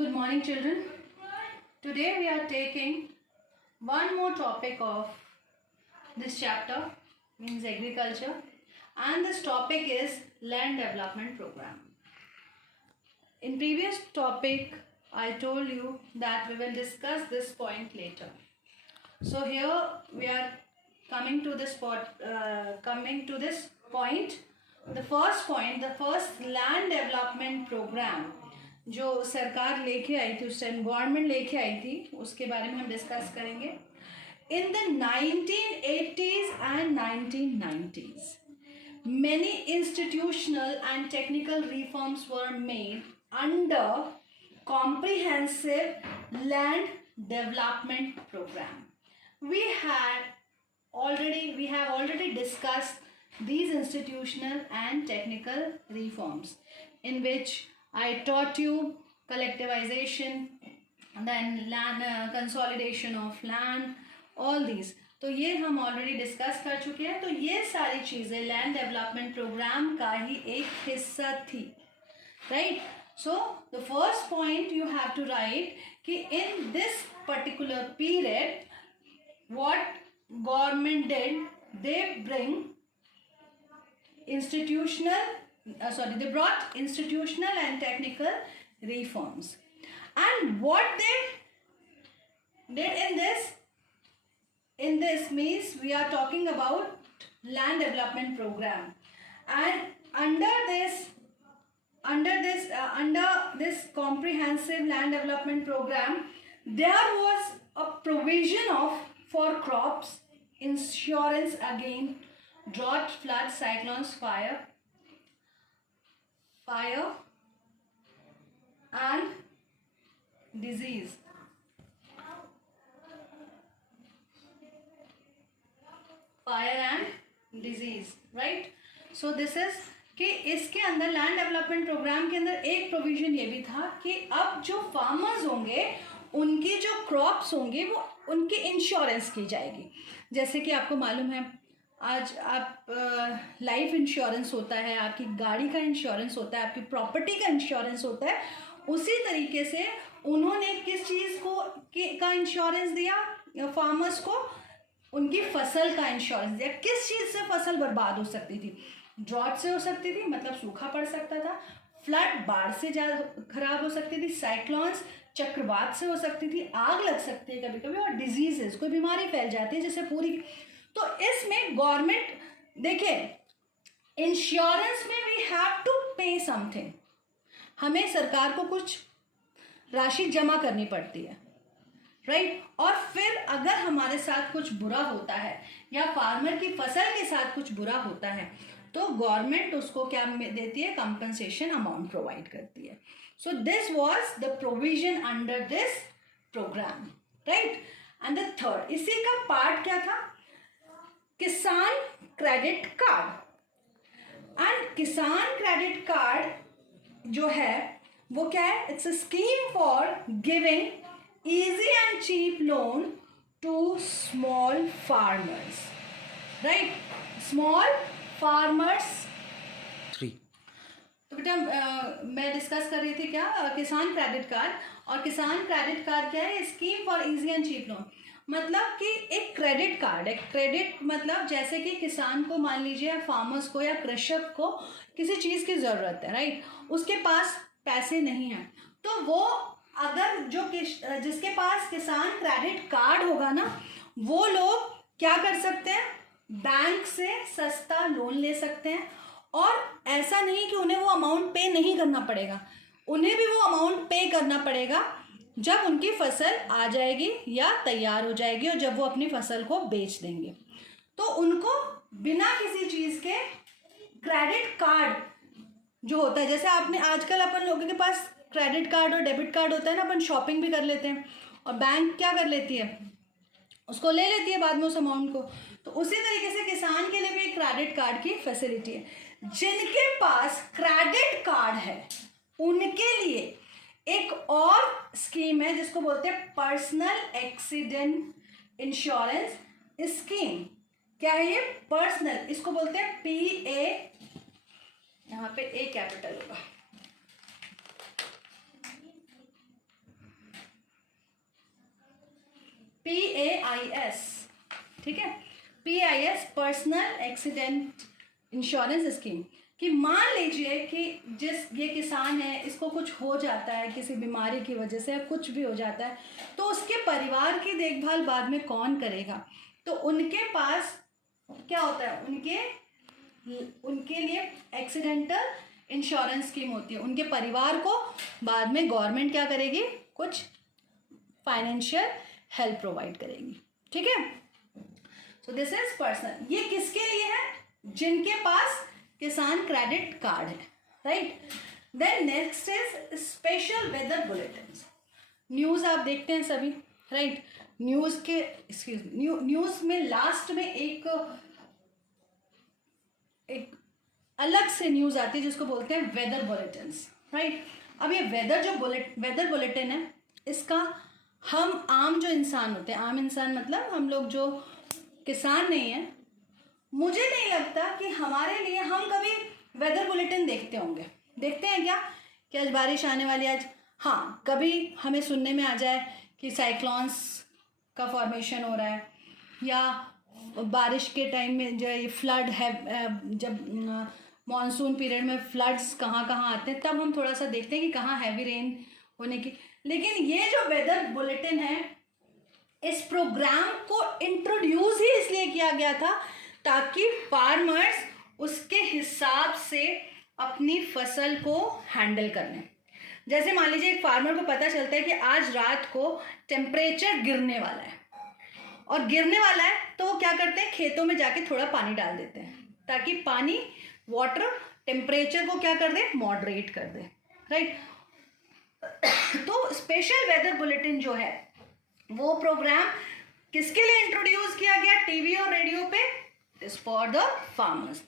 Good morning, children. Today we are taking one more topic of this chapter, means agriculture, and this topic is land development program. In previous topic, I told you that we will discuss this point later. So here we are coming to this point. The first point, the first land development program जो सरकार लेके आई थी, उस time government लेके आई थी, उसके बारे में हम डिस्कस करेंगे. In the 1980s and 1990s, many institutional and technical reforms were made under comprehensive land development program. We have already discussed these institutional and technical reforms, in which I taught you collectivization, then land consolidation of land, all these. तो ये हम already discuss कर चुके हैं. तो ये सारी चीज़ें लैंड डेवलपमेंट प्रोग्राम का ही एक हिस्सा थी, right. So the first point you have to write कि in this particular period what government did, they bring they brought institutional and technical reforms. And what they did in this means we are talking about land development program. And under this comprehensive land development program, there was a provision for crops, insurance against drought, flood, cyclones, fire and disease. Right. So this is कि इसके अंदर land development programme के अंदर एक provision ये भी था कि अब जो फार्मर्स होंगे उनकी जो क्रॉप्स होंगे वो उनकी इंश्योरेंस की जाएगी. जैसे कि आपको मालूम है आज आप लाइफ इंश्योरेंस होता है, आपकी गाड़ी का इंश्योरेंस होता है, आपकी प्रॉपर्टी का इंश्योरेंस होता है. उसी तरीके से उन्होंने किस चीज़ का इंश्योरेंस दिया फार्मर्स को, उनकी फसल का इंश्योरेंस दिया. किस चीज़ से फसल बर्बाद हो सकती थी? ड्रॉट से हो सकती थी, मतलब सूखा पड़ सकता था. फ्लड, बाढ़ से ज़्यादा खराब हो सकती थी. साइक्लोन्स, चक्रवात से हो सकती थी. आग लग सकती है कभी कभी. और डिजीजेस, कोई बीमारी फैल जाती है जैसे पूरी. तो इसमें गवर्नमेंट देखिए, इंश्योरेंस में वी हैव टू पे समथिंग. हमें सरकार को कुछ राशि जमा करनी पड़ती है, राइट. और फिर अगर हमारे साथ कुछ बुरा होता है या फार्मर की फसल के साथ कुछ बुरा होता है तो गवर्नमेंट उसको क्या देती है? कंपनसेशन अमाउंट प्रोवाइड करती है. So this was the provision under this programme, right. And the third, इसी का पार्ट क्या था? Kisan credit card. And Kisan credit card जो है वो क्या है? It's a scheme for giving easy and cheap loan to small farmers, right. Small farmers 3. तो बेटा मैं डिस्कस कर रही थी क्या? किसान क्रेडिट कार्ड. और किसान क्रेडिट कार्ड क्या है? Scheme for easy and cheap loan. मतलब कि एक क्रेडिट कार्ड है. क्रेडिट मतलब जैसे कि किसान को, मान लीजिए फार्मर्स को या कृषक को किसी चीज़ की ज़रूरत है, राइट. उसके पास पैसे नहीं हैं, तो वो अगर जिसके पास किसान क्रेडिट कार्ड होगा ना, वो लोग क्या कर सकते हैं? बैंक से सस्ता लोन ले सकते हैं. और ऐसा नहीं कि उन्हें वो अमाउंट पे नहीं करना पड़ेगा, उन्हें भी वो अमाउंट पे करना पड़ेगा जब उनकी फसल आ जाएगी या तैयार हो जाएगी और जब वो अपनी फसल को बेच देंगे. तो उनको बिना किसी चीज़ के क्रेडिट कार्ड जो होता है, जैसे आपने आजकल अपन लोगों के पास क्रेडिट कार्ड और डेबिट कार्ड होता है ना, अपन शॉपिंग भी कर लेते हैं और बैंक क्या कर लेती है? उसको ले लेती है बाद में उस अमाउंट को. तो उसी तरीके से किसान के लिए भी क्रेडिट कार्ड की फैसिलिटी है. जिनके पास क्रेडिट कार्ड है उनके लिए एक और स्कीम है जिसको बोलते हैं पर्सनल एक्सीडेंट इंश्योरेंस स्कीम. क्या है ये? पर्सनल. इसको बोलते हैं PA, यहाँ पे A कैपिटल होगा. PAIS, ठीक है, PAIS personal accident insurance scheme, कि मान लीजिए कि ये किसान है, इसको कुछ हो जाता है किसी बीमारी की वजह से, कुछ भी हो जाता है, तो उसके परिवार की देखभाल बाद में कौन करेगा? तो उनके पास क्या होता है, उनके लिए एक्सीडेंटल इंश्योरेंस स्कीम होती है। उनके परिवार को बाद में गवर्नमेंट क्या करेगी, कुछ फाइनेंशियल हेल्प प्रोवाइड करेगी, ठीक है। So this is personal. ये किसके लिए है? जिनके पास किसान क्रेडिट कार्ड है, right. Then next is special weather bulletin. News आप देखते हैं सभी, राइट। न्यूज़ के न्यूज़ में लास्ट में एक अलग से न्यूज़ आती है जिसको बोलते हैं वेदर बुलेटिन, राइट। अब ये वेदर बुलेटिन है, इसका हम आम जो इंसान होते हैं, आम इंसान मतलब हम लोग जो किसान नहीं हैं, मुझे नहीं लगता कि हमारे लिए हम कभी वेदर बुलेटिन देखते होंगे। देखते हैं क्या कि आज बारिश आने वाली है आज? हाँ, कभी हमें सुनने में आ जाए कि साइक्लोन्स का फॉर्मेशन हो रहा है, या बारिश के टाइम में जो ये फ्लड है, जब मॉनसून पीरियड में फ्लड्स कहाँ कहाँ आते हैं, तब हम थोड़ा सा देखते हैं कि कहाँ हैवी रेन होने की। लेकिन ये जो वेदर बुलेटिन है, इस प्रोग्राम को इंट्रोड्यूस ही इसलिए किया गया था ताकि फार्मर्स उसके हिसाब से अपनी फसल को हैंडल कर लें। जैसे मान लीजिए एक फार्मर को पता चलता है कि आज रात को टेम्परेचर गिरने वाला है, और गिरने वाला है तो वो क्या करते हैं, खेतों में जाके थोड़ा पानी डाल देते हैं ताकि पानी वाटर टेम्परेचर को क्या कर दे, मॉडरेट कर दे, राइट। तो स्पेशल वेदर बुलेटिन जो है वो प्रोग्राम किसके लिए इंट्रोड्यूस किया गया टीवी और रेडियो पे? Is for the farmers,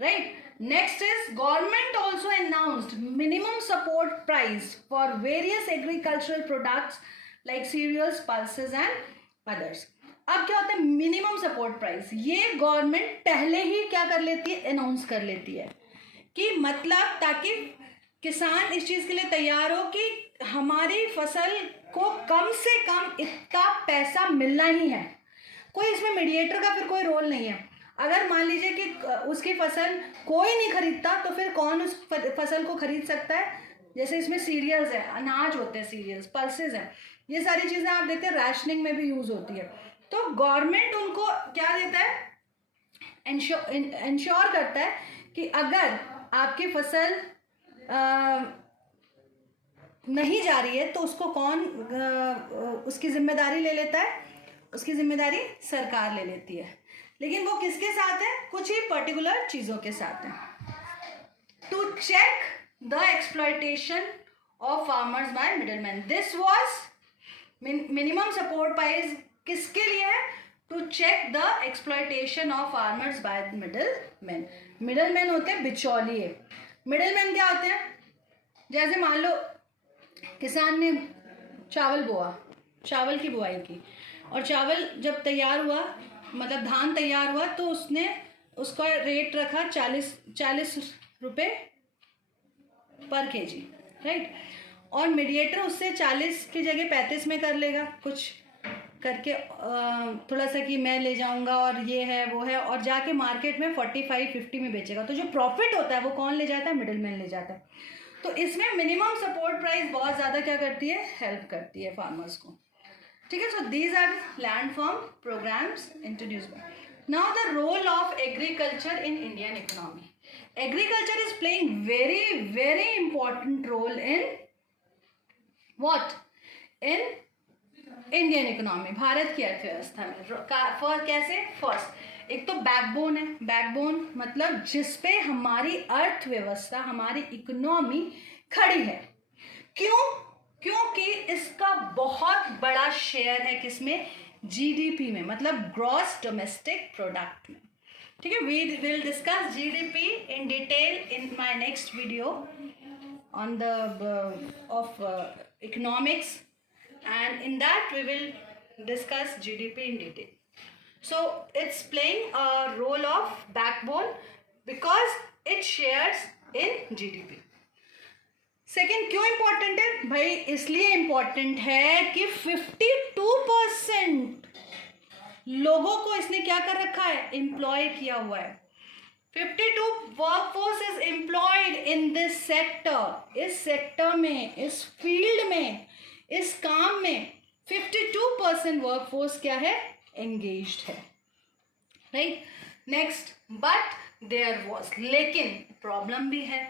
right. Next is government also announced minimum support price for various agricultural products like cereals, pulses and others. अब क्या होता है मिनिमम सपोर्ट प्राइस? ये गवर्नमेंट पहले ही क्या कर लेती है, अनाउंस कर लेती है, कि मतलब ताकि किसान इस चीज़ के लिए तैयार हो कि हमारी फसल को कम से कम इतना पैसा मिलना ही है। कोई इसमें मीडिएटर का फिर कोई रोल नहीं है। अगर मान लीजिए कि उसकी फसल कोई नहीं खरीदता, तो फिर कौन उस फसल को खरीद सकता है? जैसे इसमें सीरियल्स है, अनाज होते हैं, सीरियल्स, पल्सेस हैं, ये सारी चीज़ें आप देखते हैं राशनिंग में भी यूज़ होती है। तो गवर्नमेंट उनको क्या देता है, इंश्योर करता है कि अगर आपकी फसल नहीं जा रही है तो उसको कौन उसकी जिम्मेदारी ले लेता है? उसकी जिम्मेदारी सरकार ले लेती है। लेकिन वो किसके साथ है? कुछ ही पर्टिकुलर चीज़ों के साथ है। To check the exploitation of farmers by middleman, this was minimum support price किसके लिए है? To check the exploitation of farmers by middleman. Middleman होते हैं बिचौलिए। मिडलमैन क्या होते हैं? जैसे मान लो किसान ने चावल बोआ, चावल की बुआई की, और चावल जब तैयार हुआ, मतलब धान तैयार हुआ, तो उसने उसका रेट रखा 40 रुपये पर केजी, राइट। और मीडिएटर उससे 40 की जगह 35 में कर लेगा, कुछ करके थोड़ा सा कि मैं ले जाऊंगा और ये है वो है, और जाके मार्केट में 45-50 में बेचेगा। तो जो प्रॉफिट होता है वो कौन ले जाता है? मिडिलमैन ले जाता है। तो इसमें मिनिमम सपोर्ट प्राइस बहुत ज़्यादा क्या करती है, हेल्प करती है फार्मर्स को, ठीक है। So these are land form programmes introduced by. Now the role of agriculture in Indian economy. Agriculture is playing very very important role in what? In Indian economy, Bharat की अर्थव्यवस्था में। फॉर कैसे? First, एक तो backbone है। Backbone मतलब जिस पे हमारी अर्थव्यवस्था, हमारी इकोनॉमी खड़ी है। क्यों? क्योंकि इसका बहुत बड़ा शेयर है किसमें? जीडीपी में, मतलब ग्रॉस डोमेस्टिक प्रोडक्ट में, ठीक है। We will discuss GDP in detail in my next video on the of economics, and in that we will discuss GDP in detail. So it's playing a role of backbone because it shares in GDP. Second क्यों important है भाई? इसलिए important है कि 52% लोगों को इसने क्या कर रखा है, एम्प्लॉय किया हुआ है। 52 workforce is employed in this sector, इस सेक्टर में, इस फील्ड में, इस काम में 52% वर्कफोर्स क्या है, एंगेज्ड है, right. Next, but there was, लेकिन प्रॉब्लम भी है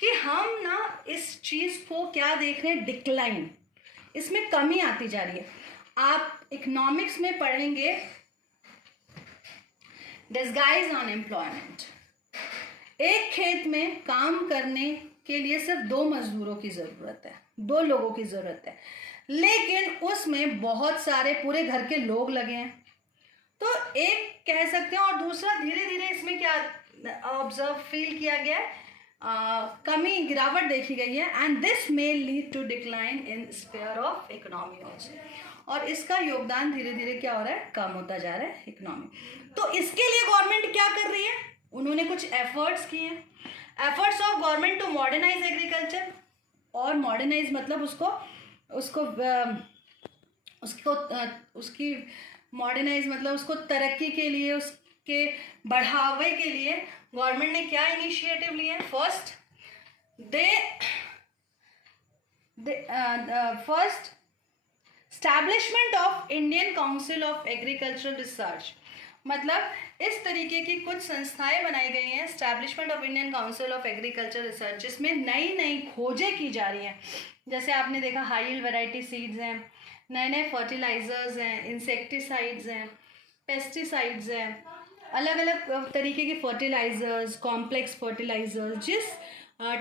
कि हम ना इस चीज को क्या देख रहे हैं, डिक्लाइन, इसमें कमी आती जा रही है। आप इकोनॉमिक्स में पढ़ेंगे डिस्गाइज अनएम्प्लॉयमेंट, एक खेत में काम करने के लिए सिर्फ 2 मजदूरों की जरूरत है, 2 लोगों की जरूरत है, लेकिन उसमें बहुत सारे पूरे घर के लोग लगे हैं। तो एक कह सकते हैं, और दूसरा धीरे धीरे इसमें क्या ऑब्जर्व फील किया गया है, कमी, गिरावट देखी गई है। And this may lead to decline in sphere of economy also, और इसका योगदान धीरे धीरे क्या हो रहा है, कम होता जा रहा है इकोनॉमी। तो इसके लिए गवर्नमेंट क्या कर रही है, उन्होंने कुछ एफर्ट्स किए हैं। Efforts of government to modernise agriculture, और मॉडर्नाइज मतलब उसकी मॉडर्नाइज मतलब उसको तरक्की के लिए, उसके बढ़ावे के लिए गवर्नमेंट ने क्या इनिशिएटिव लिए हैं। First establishment of Indian council of agricultural research, मतलब इस तरीके की कुछ संस्थाएं बनाई गई हैं, establishment of Indian council of agriculture research, जिसमें नई नई खोजें की जा रही हैं। जैसे आपने देखा हाई यील्ड वैरायटी सीड्स हैं, नए नए फर्टिलाइजर्स हैं, इंसेक्टिसाइड्स हैं, पेस्टिसाइड्स हैं, अलग अलग तरीके के फर्टिलाइजर्स, कॉम्प्लेक्स फर्टिलाइजर्स, जिस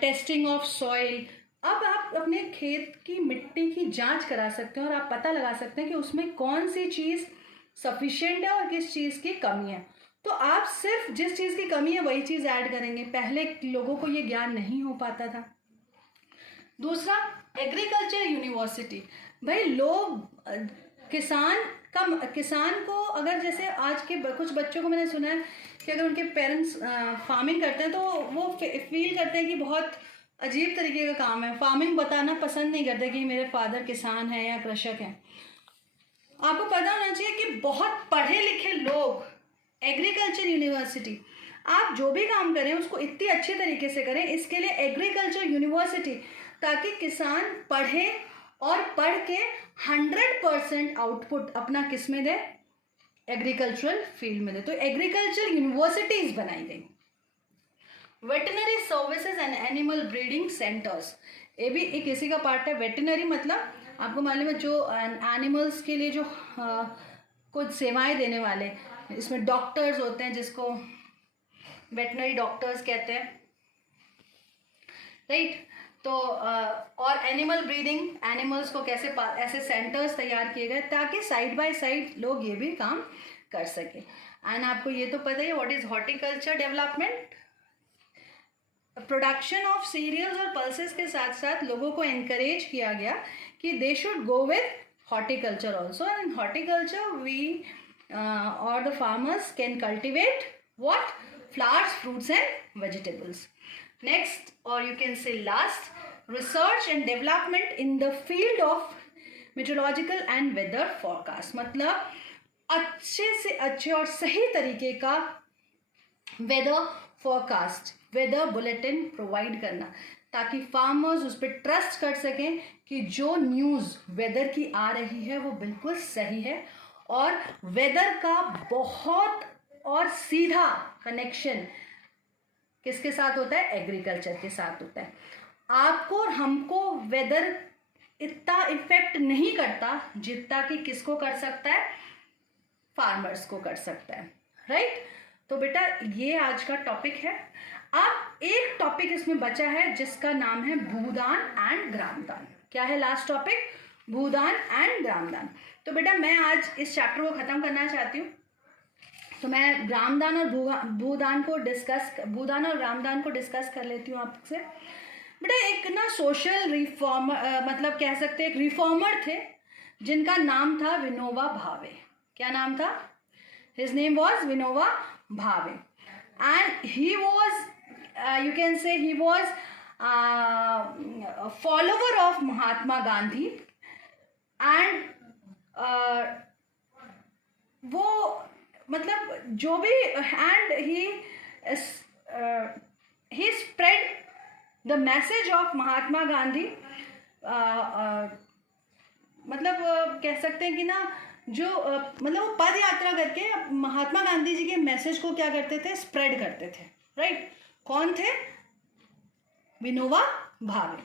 टेस्टिंग ऑफ सॉइल, अब आप अपने खेत की मिट्टी की जांच करा सकते हैं और आप पता लगा सकते हैं कि उसमें कौन सी चीज़ सफिशिएंट है और किस चीज़ की कमी है। तो आप सिर्फ जिस चीज़ की कमी है वही चीज़ ऐड करेंगे, पहले लोगों को ये ज्ञान नहीं हो पाता था। दूसरा, एग्रीकल्चर यूनिवर्सिटी, भाई लोग किसान को अगर, जैसे आज के कुछ बच्चों को मैंने सुना है कि अगर उनके पेरेंट्स फार्मिंग करते हैं तो वो फील करते हैं कि बहुत अजीब तरीके का काम है, फार्मिंग बताना पसंद नहीं करते कि मेरे फादर किसान हैं या कृषक हैं। आपको पता होना चाहिए कि बहुत पढ़े लिखे लोग, एग्रीकल्चर यूनिवर्सिटी, आप जो भी काम करें उसको इतनी अच्छे तरीके से करें, इसके लिए एग्रीकल्चर यूनिवर्सिटी, ताकि किसान पढ़े और पढ़ के 100% आउटपुट अपना किस में दे, एग्रीकल्चरल फील्ड में दे। तो एग्रीकल्चर यूनिवर्सिटीज बनाई गई। Veterinary services and animal breeding centres, ये भी एक इसी का पार्ट है। वेटनरी मतलब आपको मालूम है जो एनिमल्स के लिए जो कुछ सेवाएं देने वाले, इसमें डॉक्टर्स होते हैं जिसको वेटनरी डॉक्टर्स कहते हैं, राइट। तो और एनिमल ब्रीडिंग, एनिमल्स को कैसे ऐसे सेंटर्स तैयार किए गए ताकि साइड बाय साइड लोग ये भी काम कर सके। एंड आपको ये तो पता ही है what is horticulture development, production of cereals और पल्सेस के साथ साथ लोगों को एनकरेज किया गया कि they should go with horticulture also. And horticulture we और the farmers can cultivate what, flowers, fruits and vegetables. Next, or you can say last, research and development in the field of meteorological and weather forecast, मतलब अच्छे से अच्छे और सही तरीके का weather forecast, weather bulletin provide करना, ताकि फार्मर्स उस पर ट्रस्ट कर सकें कि जो न्यूज़ वेदर की आ रही है वो बिल्कुल सही है। और वेदर का बहुत और सीधा कनेक्शन किसके साथ होता है, एग्रीकल्चर के साथ होता है। आपको और हमको वेदर इतना इफेक्ट नहीं करता जितना कि किसको कर सकता है, फार्मर्स को कर सकता है, राइट। तो बेटा ये आज का टॉपिक है। अब एक टॉपिक इसमें बचा है जिसका नाम है भूदान एंड ग्रामदान। क्या है लास्ट टॉपिक, भूदान एंड ग्रामदान। तो बेटा मैं आज इस चैप्टर को खत्म करना चाहती हूँ, तो मैं ग्रामदान और भूदान और ग्रामदान को डिस्कस कर लेती हूँ आपसे। बेटा एक ना सोशल रिफॉर्मर, मतलब कह सकते हैं एक रिफॉर्मर थे जिनका नाम था विनोबा भावे। क्या नाम था, his name was Vinoba Bhave. And he was, you can say he was follower of Mahatma Gandhi and वो मतलब जो भी, and he spread the message of Mahatma Gandhi, मतलब कह सकते हैं कि ना जो मतलब वो पद यात्रा करके महात्मा गांधी जी के मैसेज को क्या करते थे, स्प्रेड करते थे, राइट। कौन थे? विनोबा भावे।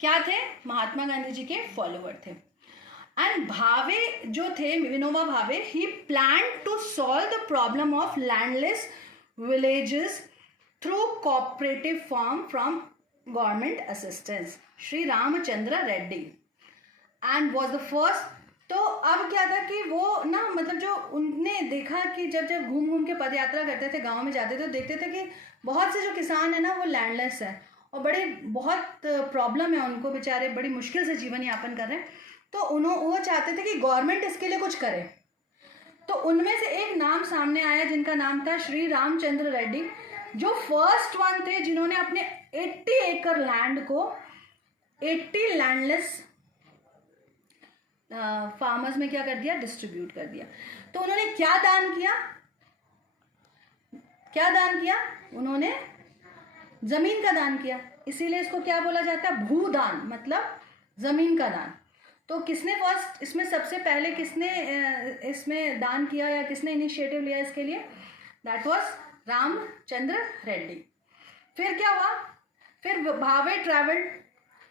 क्या थे? महात्मा गांधी जी के फॉलोवर थे। एंड भावे जो थे, Vinoba Bhave, he plan to solve the problem of landless villages through cooperative form from government assistance, Shri Ramchandra Reddy, and was the first. तो अब क्या था कि वो ना मतलब जो उनने देखा कि जब जब घूम घूम के पद यात्रा करते थे, गाँव में जाते थे, तो देखते थे कि बहुत से जो किसान है ना वो लैंडलेस है और बड़े बहुत प्रॉब्लम है उनको, बेचारे बड़ी मुश्किल से जीवन यापन कर रहे हैं। तो वो चाहते थे कि गवर्नमेंट इसके लिए कुछ करे। तो उनमें से एक नाम सामने आया जिनका नाम था श्री रामचंद्र रेड्डी, जो फर्स्ट वन थे जिन्होंने अपने 80 एकड़ लैंड को 80 लैंडलेस फार्मर्स में क्या कर दिया, डिस्ट्रीब्यूट कर दिया। तो उन्होंने क्या दान किया? क्या दान किया? उन्होंने जमीन का दान किया। इसीलिए इसको क्या बोला जाता है? भूदान, मतलब जमीन का दान। तो किसने फर्स्ट इसमें सबसे पहले किसने इसमें दान किया या किसने इनिशिएटिव लिया इसके लिए? That was Ramchandra Reddy. फिर क्या हुआ? फिर भावे travelled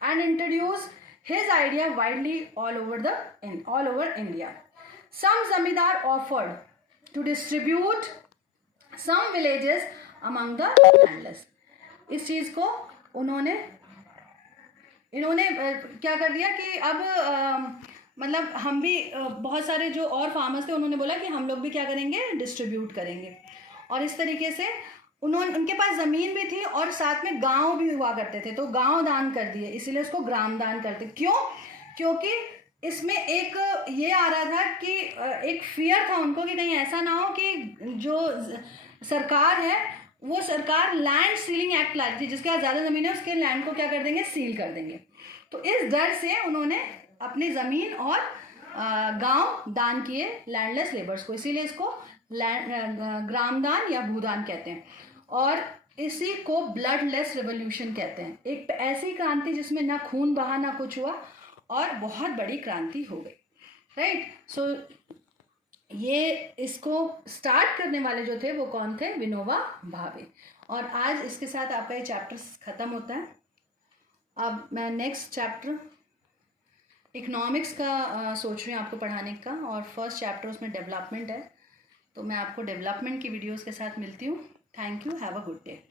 and introduce his idea widely all over India. Some zamindar offered to distribute some villages among the landless. इस चीज़ को इन्होंने क्या कर दिया कि अब मतलब हम भी बहुत सारे जो और फार्मर्स थे उन्होंने बोला कि हम लोग भी क्या करेंगे, डिस्ट्रीब्यूट करेंगे। और इस तरीके से उनके पास ज़मीन भी थी और साथ में गांव भी हुआ करते थे, तो गांव दान कर दिए, इसीलिए उसको ग्राम दान करते। क्यों? क्योंकि इसमें एक ये आ रहा था कि एक फियर था उनको कि कहीं ऐसा ना हो कि जो सरकार है वो सरकार लैंड सीलिंग एक्ट लाई थी, जिसके पास ज़्यादा ज़मीन है उसके लैंड को क्या कर देंगे, सील कर देंगे। तो इस डर से उन्होंने अपनी ज़मीन और गांव दान किए लैंडलेस लेबर्स को, इसीलिए इसको ग्रामदान या भूदान कहते हैं। और इसी को ब्लडलेस रिवॉल्यूशन कहते हैं, एक ऐसी क्रांति जिसमें ना खून बहा ना कुछ हुआ और बहुत बड़ी क्रांति हो गई, राइट। सो ये इसको स्टार्ट करने वाले जो थे वो कौन थे? विनोबा भावे। और आज इसके साथ आपका ये चैप्टर ख़त्म होता है। अब मैं नेक्स्ट चैप्टर इकोनॉमिक्स का सोच रही हूँ आपको पढ़ाने का, और फर्स्ट चैप्टर उसमें डेवलपमेंट है, तो मैं आपको डेवलपमेंट की वीडियोस के साथ मिलती हूँ। Thank you, have a good day.